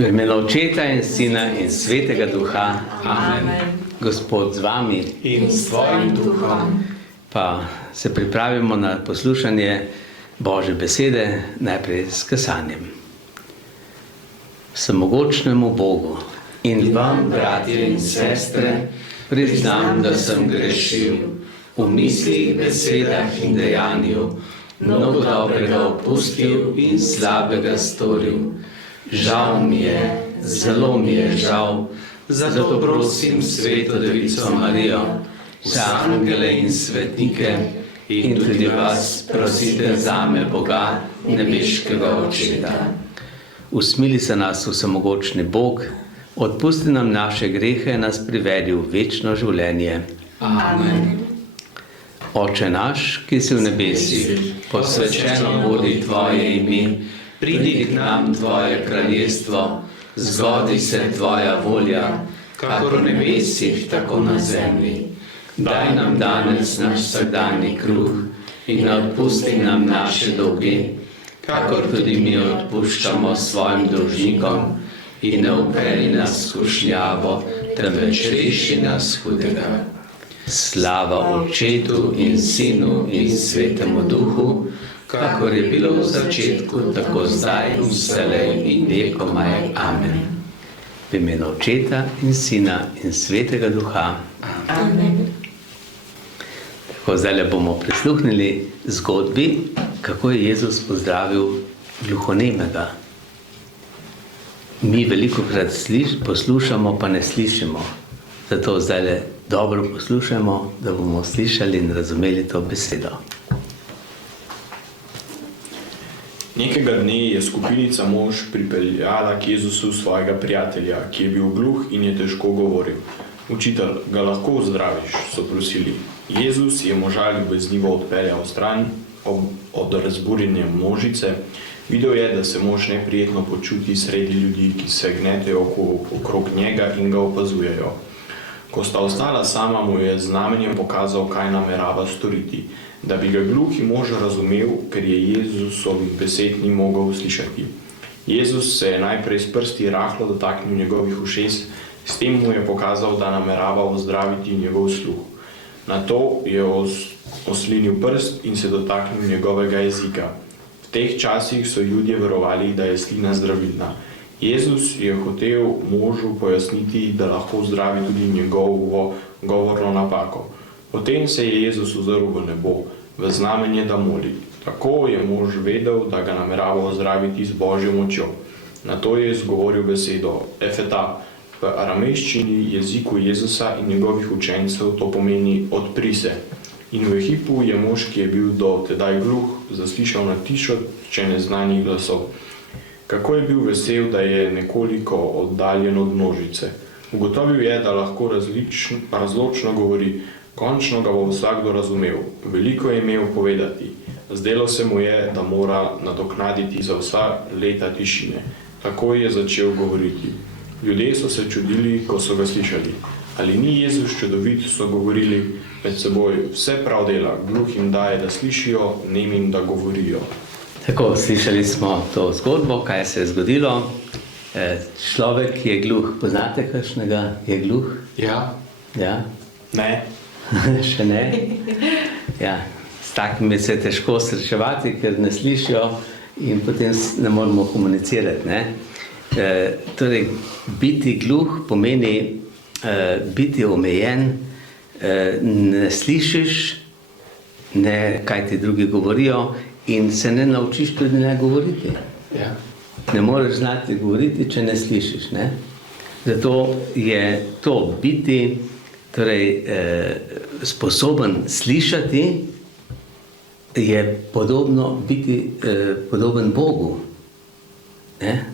V imenu Očeta in Sina in Svetega Duha. Amen. Gospod z vami in s tvojim duhom. Pa se pripravimo na poslušanje Božje besede, najprej s kesanjem. Vsemogočnemu Bogu in vam, bratje in sestre, priznam, da sem grešil v mislih, besedah in dejanju, mnogo dobrega opustil in slabega storil. Žal mi je, zelo mi je žal, zato prosim Sveto Devico Marijo, vse angele in svetnike in tudi vas prosite zame Boga, nebeškega Očeta. Usmili se nas vsemogočni Bog, odpusti nam naše grehe, nas privedi v večno življenje. Amen. Oče naš, ki si v nebesih, posvečeno bodi tvoje ime, pridi k nam tvoje kraljestvo, zgodi se tvoja volja, kakor v nebesih, tako na zemlji. Daj nam danes naš vsakdanji kruh in odpusti nam naše dolge, kakor tudi mi odpuščamo svojim dolžnikom, in ne vpelji nas v skušnjavo, temveč reši nas hudega. Slava Očetu in Sinu in Svetemu Duhu, kakor je bilo v začetku, tako zdaj in vselej in vekomaj. Amen. V imenu Očeta in Sina in Svetega Duha. Amen. Tako, zdaj bomo prisluhnili zgodbi, kako je Jezus pozdravil gluhonemega. Mi velikokrat poslušamo, pa ne slišimo. Zato zdaj dobro poslušamo, da bomo slišali in razumeli to besedo. Nekega dne je skupinica mož pripeljala k Jezusu svojega prijatelja, ki je bil gluh in je težko govoril. Učitelj, ga lahko zdraviš, so prosili. Jezus je moža ljubeznivo odpeljal stran od razburjenja množice. Videl je, da se mož neprijetno počuti sredi ljudi, ki se gnetejo okrog njega in ga opazujejo. Ko sta ostala sama, mu je z znamenjem pokazal, kaj namerava storiti, da bi ga gluhi mož razumel, ker je Jezusovih besed ni mogel slišati. Jezus se je najprej s prsti rahlo dotaknil njegovih ušes, s tem mu je pokazal, da namerava ozdraviti njegov sluh. Nato je oslinil prst in se dotaknil njegovega jezika. V teh časih so ljudje verovali, da je slina zdravilna. Jezus je hotel možu pojasniti, da lahko zdravi tudi njegovo govorno napako. Potem se je Jezus ozrl v nebo, v znamenje, da moli. Tako je mož vedel, da ga namerava ozdraviti z Božjo močjo. Nato je izgovoril besedo Efeta. V aramejščini, jeziku Jezusa in njegovih učencev, to pomeni odpri se. In v hipu je mož, ki je bil do tedaj gluh, zaslišal na tisoče neznanih glasov. Kako je bil vesel, da je nekoliko oddaljen od množice. Ugotovil je, da lahko razločno govori. Končno ga bo vsakdo razumel. Veliko je imel povedati. Zdelo se mu je, da mora nadoknaditi za vsa leta tišine. Tako je začel govoriti. Ljudje so se čudili, ko so ga slišali. Ali ni Jezus čudovit, so govorili med seboj. Vse prav dela, gluhim daje, da slišijo, nemim, da govorijo. Tako, slišali smo to zgodbo, kaj se je zgodilo. Človek je gluh. Poznate kakšnega je gluh? Ja. Ja? Ne. Še ne? Ja. S takimi se je težko srečevati, ker ne slišijo in potem ne moramo komunicirati. Ne? Torej, biti gluh pomeni biti omejen, ne slišiš, ne kaj ti drugi govorijo in se ne naučiš tudi ne govoriti. Ja. Ne moreš znati govoriti, če ne slišiš. Ne? Zato je to biti, torej, sposoben slišati, je podobno biti podoben Bogu. Ne?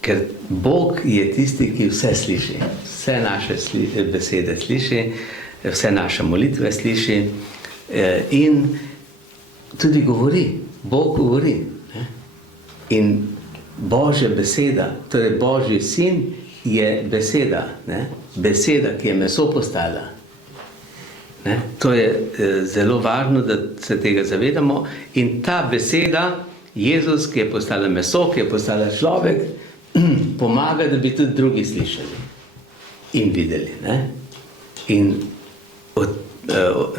Ker Bog je tisti, ki vse sliši. Vse naše besede sliši, vse naše molitve sliši in tudi govori. Bog govori. Ne? In Božja beseda, torej Božji sin je beseda. Ne? Beseda, ki je meso postala. Ne? To je zelo važno, da se tega zavedamo. In ta beseda, Jezus, ki je postala meso, ki je postala človek, pomaga, da bi tudi drugi slišali in videli. Ne? In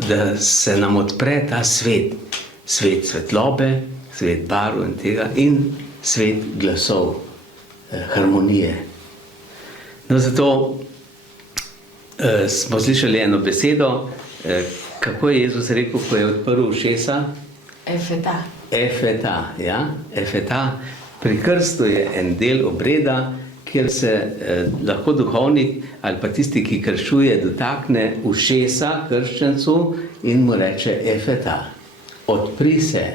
da se nam odpre ta svet, svet svetlobe, svet barv in tega in svet glasov, harmonije. No, zato smo slišali eno besedo, kako je Jezus rekel, ko je odprl ušesa? Efeta. Efeta, ja, efeta. Pri krstu je en del obreda, kjer se lahko duhovnik ali pa tisti, ki krščuje, dotakne ušesa krščencu in mu reče efeta. Odpri se,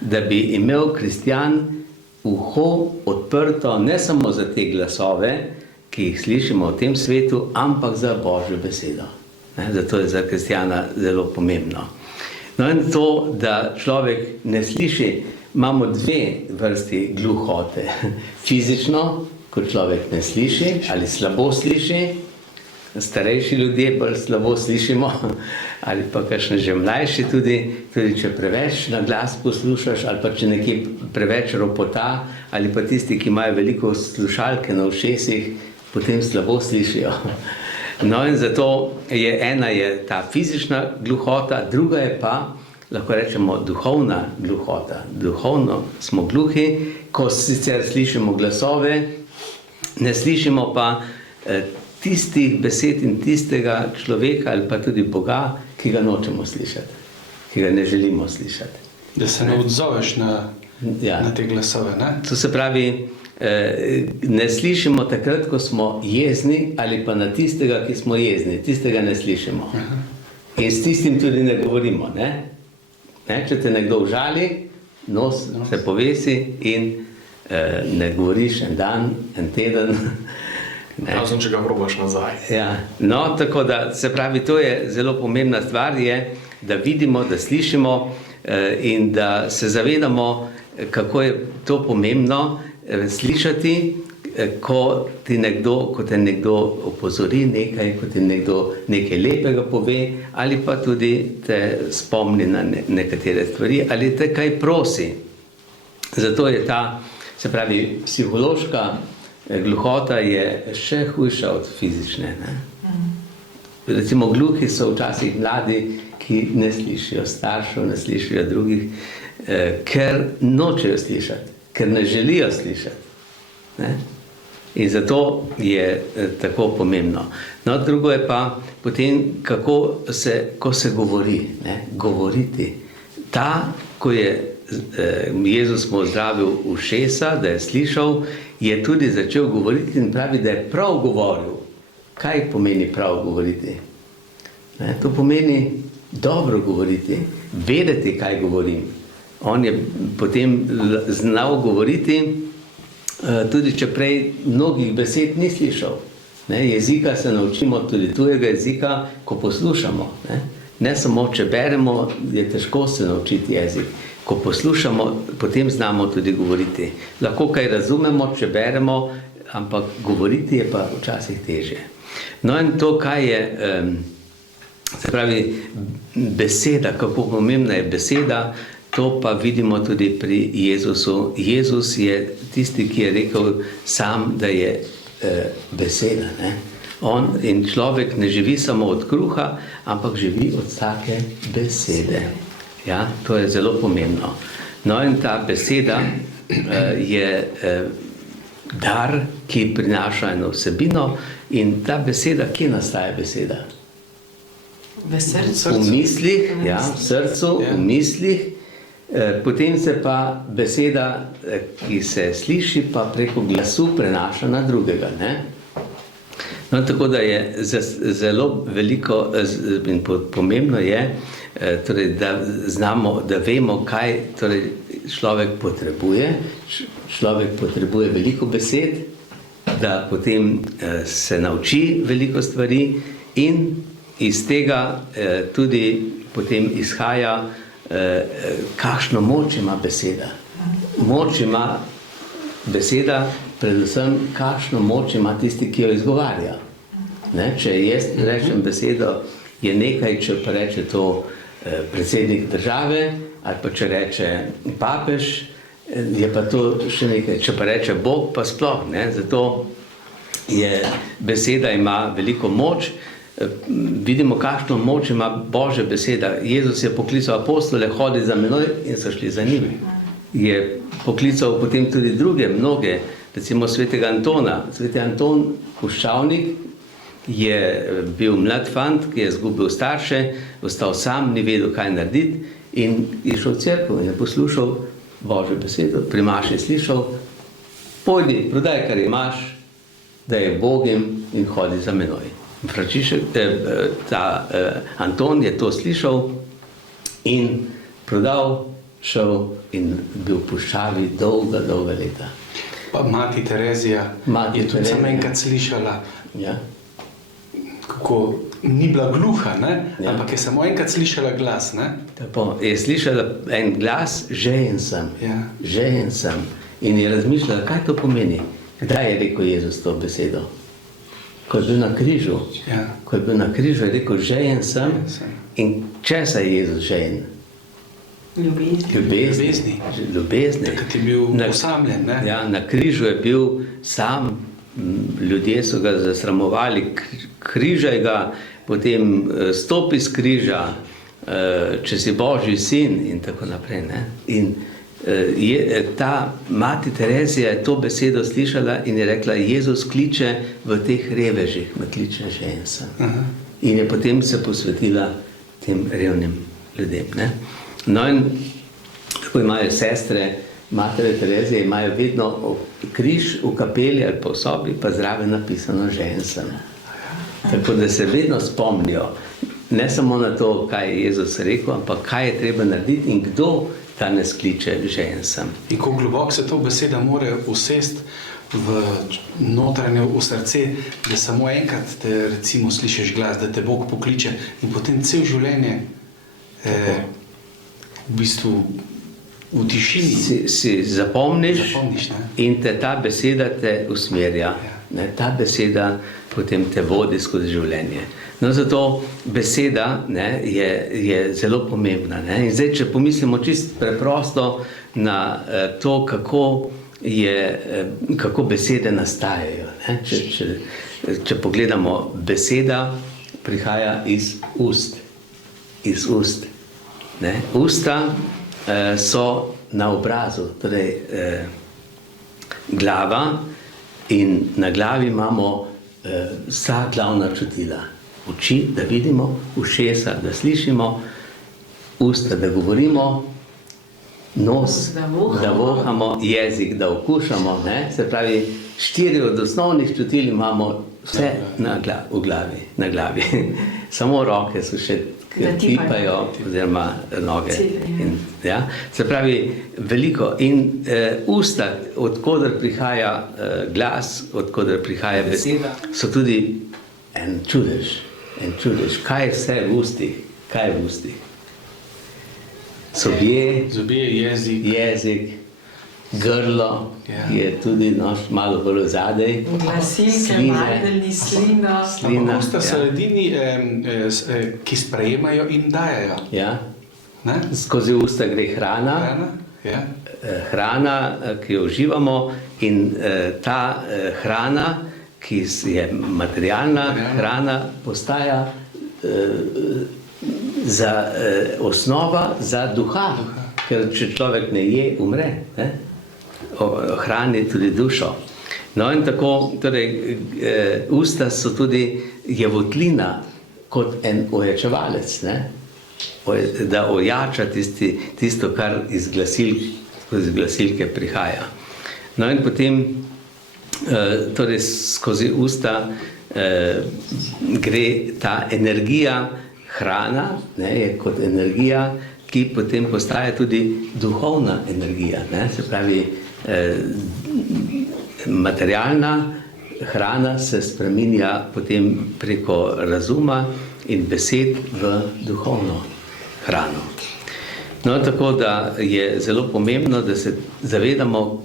da bi imel kristjan uho odprto ne samo za te glasove, ki jih slišimo v tem svetu, ampak za Božjo besedo. Zato je za kristjana zelo pomembno. No in to, da človek ne sliši, imamo dve vrsti gluhote. Fizično, ko človek ne sliši ali slabo sliši, starejši ljudje bolj slabo slišimo, ali pa kakšne že mlajši tudi če preveč na glas poslušaš, ali pa če nekje preveč ropota, ali pa tisti, ki imajo veliko slušalke na ušesih, potem slabo slišijo. No in zato ena je ta fizična gluhota, druga je pa, lahko rečemo, duhovna gluhota. Duhovno smo gluhi, ko sicer slišimo glasove, ne slišimo pa tistih besed in tistega človeka ali pa tudi Boga, ki ga nočemo slišati, ki ga ne želimo slišati. Da se ne odzoveš na te glasove, ne? To se pravi, ne slišimo takrat, ko smo jezni, ali pa na tistega, ki smo jezni. Tistega ne slišimo. In s tistim tudi ne govorimo. Ne? Če te nekdo užali, nos se povesi in ne govoriš en dan, en teden. Razen, če ga probaš nazaj. Ja. No, tako da, se pravi, to je zelo pomembna stvar, je, da vidimo, da slišimo in da se zavedamo, kako je to pomembno slišati, ko te nekdo opozori nekaj, ko ti nekdo nekaj lepega pove, ali pa tudi te spomni na nekatere stvari, ali te kaj prosi. Zato je ta, se pravi, psihološka gluhota je še hujša od fizične. Ne? Recimo, gluhi so včasih mladi, ki ne slišijo staršev, ne slišijo drugih, ker nočejo slišati, ker ne želijo slišati. Ne? In zato je tako pomembno. No, drugo je pa potem, ko se govori, ne? Govoriti. Ko je Jezus mu ozdravil ušesa, da je slišal, je tudi začel govoriti in pravi, da je prav govoril. Kaj pomeni prav govoriti? Ne? To pomeni dobro govoriti, vedeti, kaj govorim. On je potem znal govoriti, tudi če prej mnogih besed ni slišal. Jezika se naučimo, tudi tujega jezika, ko poslušamo. Ne samo, če beremo, je težko se naučiti jezik. Ko poslušamo, potem znamo tudi govoriti. Lahko kaj razumemo, če beremo, ampak govoriti je pa včasih težje. No in to, kaj je, se pravi, beseda, kako pomembna je beseda, to pa vidimo tudi pri Jezusu. Jezus je tisti, ki je rekel sam, da je beseda. Ne? On in človek ne živi samo od kruha, ampak živi od vsake besede. Ja, to je zelo pomembno. No in ta beseda je dar, ki prinaša eno vsebino in ta beseda, kje nastaja beseda? V srcu. V mislih, ja, v srcu, v mislih. Potem se pa beseda, ki se sliši, pa preko glasu prenaša na drugega. Ne? No, tako da je zelo veliko in pomembno je, torej, da znamo, da vemo, kaj torej, človek potrebuje. Človek potrebuje veliko besed, da potem se nauči veliko stvari in iz tega tudi potem izhaja, kakšno moč ima beseda. Moč ima beseda, predvsem kakšno moč ima tisti, ki jo izgovarja. Ne? Če jaz rečem besedo, je nekaj, če pa reče to predsednik države, ali pa če reče papež, je pa to še nekaj. Če pa reče Bog, pa sploh, ne? Zato je beseda ima veliko moč. Vidimo, kakšno moč ima Božja beseda. Jezus je poklical apostole, hodi za menoj in so šli za njim. Je poklical potem tudi druge, mnoge, recimo svetega Antona. Sveti Anton, puščavnik, je bil mlad fant, ki je izgubil starše, ostal sam, ni vedel, kaj narediti in je šel v cerkev in je poslušal Božjo besedo. Pri maši je slišal, pojdi, prodaj, kar imaš, da je Bogim in hodi za menoj. Anton je to slišal in prodal, šel in bil v puščavi dolga leta. Pa mati Terezija je tudi samo enkrat slišala, Ja. kako ni bila gluha, ne? Ja. Ampak je samo enkrat slišala glas. Ne? Tako, je slišala en glas, žejen sem, Ja. žejen sem. In je razmišljala, kaj to pomeni. Kdaj je rekel Jezus to besedo? Ko je bil na križu. Ja. Ko je bil na križu, je rekel, žejen sem. Žejen sem. In česa je Jezus žejen? Ljubezni. Ljubezni. Takrat je bil osamljen. Ne? Ja, na križu je bil sam, ljudje so ga zasramovali, križaj ga, potem stopi z križa, če si Božji sin in tako naprej. Ne? In ta mati Terezija je to besedo slišala in je rekla, Jezus kliče v teh revežih, me kliče žejen sem. In je potem se posvetila tem revnim ljudem. Ne? No in tako imajo sestre matere Terezije, imajo vedno križ v kapeli ali pa v sobi, pa zraven napisano žejen sem. Tako da se vedno spomnijo, ne samo na to, kaj je Jezus rekel, ampak kaj je treba narediti in kdo danes kliče žejen sem. In ko globoko se to beseda more usesti v notranje, v srce, da samo enkrat te recimo slišiš glas, da te Bog pokliče in potem cel življenje v bistvu v tišini Si zapomniš ne? in te ta beseda te usmerja. Ne? Ta beseda potem te vodi skozi življenje. No, zato beseda, ne, je zelo pomembna. Ne? In zdaj, če pomislimo čisto preprosto na to, kako besede nastajajo. Ne? Če pogledamo, beseda prihaja iz ust. Iz ust. Ne? Usta so na obrazu, torej glava, in na glavi imamo vsa glavna čutila. Oči, da vidimo, ušesa, da slišimo, usta, da govorimo, nos, da vohamo, jezik, da okušamo. Ne? Se pravi, 4 od osnovnih čutil imamo vse na glavi. Samo roke so še, ki tipajo, oziroma noge. In, ja? Se pravi, veliko. In usta, odkoder prihaja glas, odkoder prihaja beseda, so tudi en čudež. Kaj je vse v ustih? Kaj je v ustih? Zobje, jezik, grlo, ki je tudi malo bolj zadaj. Glasilke, majdelni, slina. Ampak usta so edini, ki sprejemajo in dajajo. Ja. Ne? Skozi usta gre hrana. Ja. Hrana, ki jo uživamo, in ta hrana, ki je materialna hrana, postaja osnova za duha. Ker če človek ne je, umre. Ne? Hrani tudi dušo. No in tako, torej, usta so tudi votlina kot en ojačevalec, ne? Da ojača tisto, kar iz glasilke prihaja. No in potem torej skozi usta gre ta energija, hrana, ne, je kot energija, ki potem postaja tudi duhovna energija. Ne, se pravi, materialna hrana se spreminja potem preko razuma in besed v duhovno hrano. No, tako da je zelo pomembno, da se zavedamo,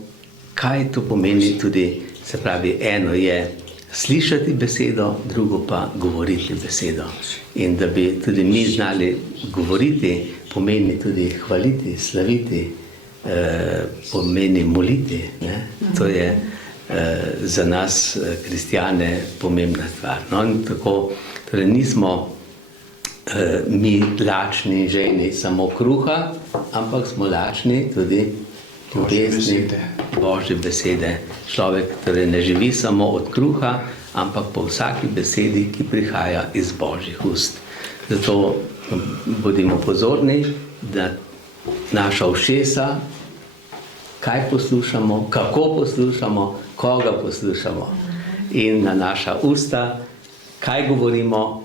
kaj to pomeni tudi. Se pravi, eno je slišati besedo, drugo pa govoriti besedo. In da bi tudi mi znali govoriti, pomeni tudi hvaliti, slaviti pomeni moliti. Ne? To je za nas, kristjane, pomembna stvar. No, in tako, torej nismo mi lačni žejni samo kruha, ampak smo lačni tudi ljubezni, Božje besede. Človek torej ne živi samo od kruha, ampak po vsaki besedi, ki prihaja iz Božjih ust. Zato bodimo pozorni, da naša ušesa, kaj poslušamo, kako poslušamo, koga poslušamo. In na naša usta, kaj govorimo.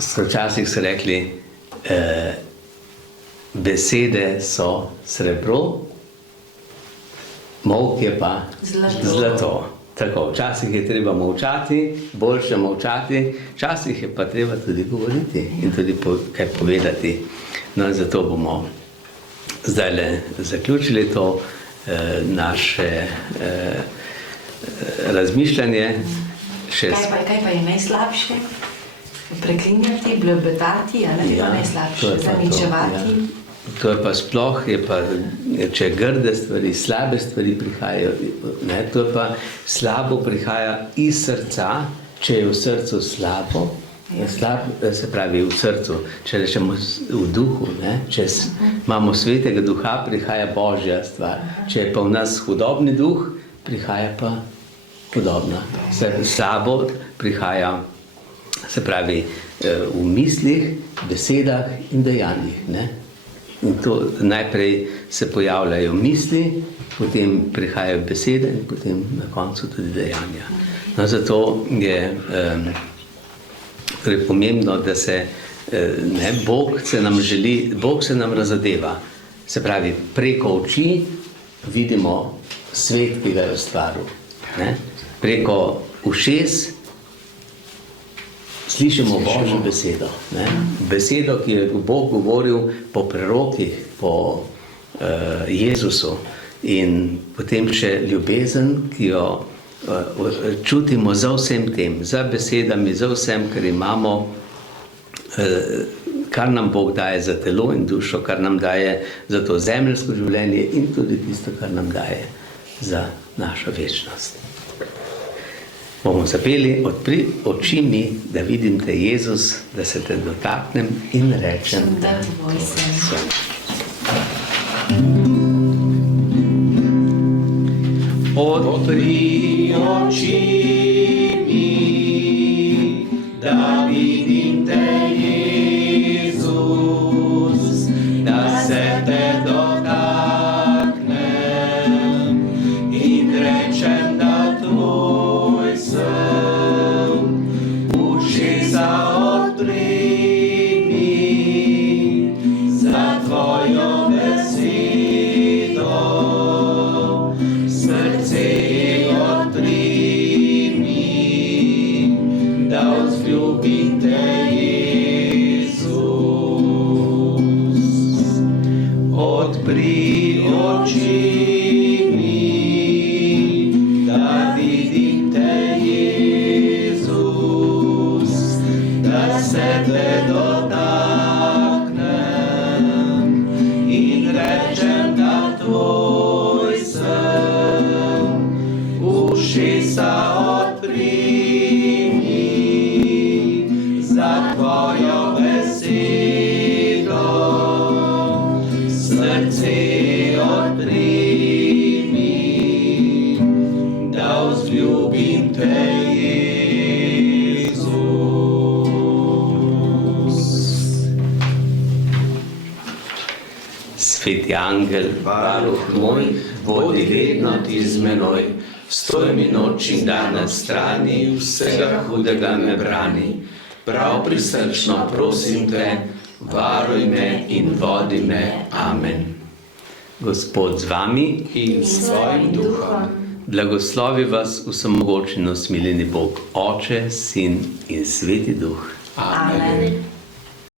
Včasih so rekli, besede so srebro, molk je pa zlato. Tako, včasih je treba molčati, boljše molčati, včasih je pa treba tudi govoriti in tudi kaj povedati. No in zato bomo zdaj zaključili to naše razmišljanje. Kaj pa je najslabše? Preklinjati, blebetati, ali je najslabše? Zaničevati? To je pa sploh, če grde stvari, slabe stvari prihajajo, ne, to je pa slabo prihaja iz srca, če je v srcu slabo, se pravi v srcu, če rečemo v duhu, ne, če imamo svetega duha, prihaja Božja stvar. Če je pa v nas hudobni duh, prihaja pa podobna. Slabo prihaja, se pravi, v mislih, besedah in dejanjih, ne. In to najprej se pojavljajo misli, potem prihajajo besede in potem na koncu tudi dejanja. No, zato je pomembno, da se Bog se nam razodeva. Se pravi, preko oči vidimo svet, ki ga je ustvaril. Ne? Preko ušes slišimo Božjo besedo. Ne? Besedo, ki je Bog govoril po prerokih, po Jezusu. In potem še ljubezen, ki jo čutimo za vsem tem, za besedami, za vsem, kar imamo, kar nam Bog daje za telo in dušo, kar nam daje za to zemeljsko življenje in tudi tisto, kar nam daje za našo večnost. Bomo zapeli, odpri oči mi, da vidim te, Jezus, da se te dotaknem in rečem, da tvoj sem. Odpri oči mi, da vidim te, Jezus, da se te dotaknem in rečem, da tvoj sem. Ušesa odpri mi za tvojo besedo, srce odpri mi, da vzljubim te, Jezus. Odpri oči mi, da vidim te, Jezus, da se te dotaknem in rečem, da tvoj sem. Ušesa odpri mi za tvojo besedo, srce odpri mi, da vzljubim te, Jezus. Sveti angel, varuh moj, vodi vedno ti z menoj, stoj mi noč in dan na strani, vsega hudega me brani. Prav prisrčno prosim te, varuj me in vodi me. Amen. Gospod z vami in s svojim duhom. Blagoslovi vas vsemogočen in usmiljeni Bog, Oče, Sin in Sveti Duh. Amen.